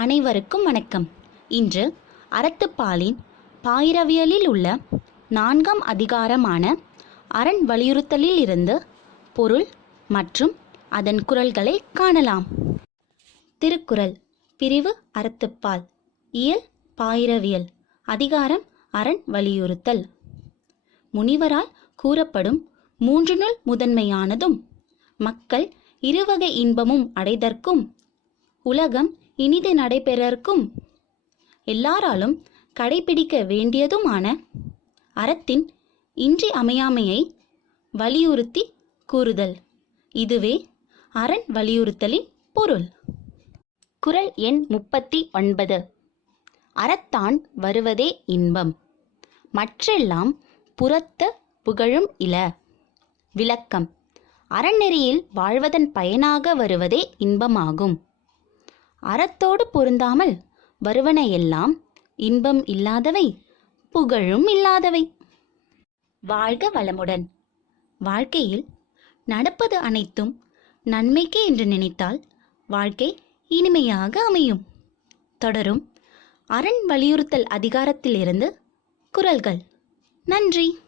அனைவருக்கும் வணக்கம். இன்று அறத்துப்பாலின் பாயிரவியலில் உள்ள நான்காம் அதிகாரமான அரண் வலியுறுத்தலில் இருந்து பொருள் மற்றும் அதன் குரல்களை காணலாம். திருக்குறள் பிரிவு அறத்துப்பால் இயல் பாயிரவியல் அதிகாரம் அரண் வலியுறுத்தல். முனிவரால் கூறப்படும் மூன்றினுள் முதன்மையானதும் மக்கள் இருவகை இன்பமும் அடைதற்கும் உலகம் இனிது நடைபெறற்கும். எல்லாராலும் கடைபிடிக்க வேண்டியதுமான அறத்தின் இன்றி அமையாமையை வலியுறுத்தி கூறுதல். இதுவே அரண் வலியுறுத்தலின் பொருள். குறள் எண் முப்பத்தி ஒன்பது அறத்தான் வருவதே இன்பம். மற்றெல்லாம் புறத்த புகழும் இல. விளக்கம். அறநெறியில் வாழ்வதன் பயனாக வருவதே இன்பமாகும். அறத்தோடு பொருந்தாமல் வருவன எல்லாம் இன்பம் இல்லாதவை புகழும் இல்லாதவை. வாழ்க வளமுடன். வாழ்க்கையில் நடப்பது அனைத்தும் நன்மைக்கே என்று நினைத்தால் வாழ்க்கை இனிமையாக அமையும். தொடரும் அரண் வலியுறுத்தல் அதிகாரத்திலிருந்து குரல்கள். நன்றி.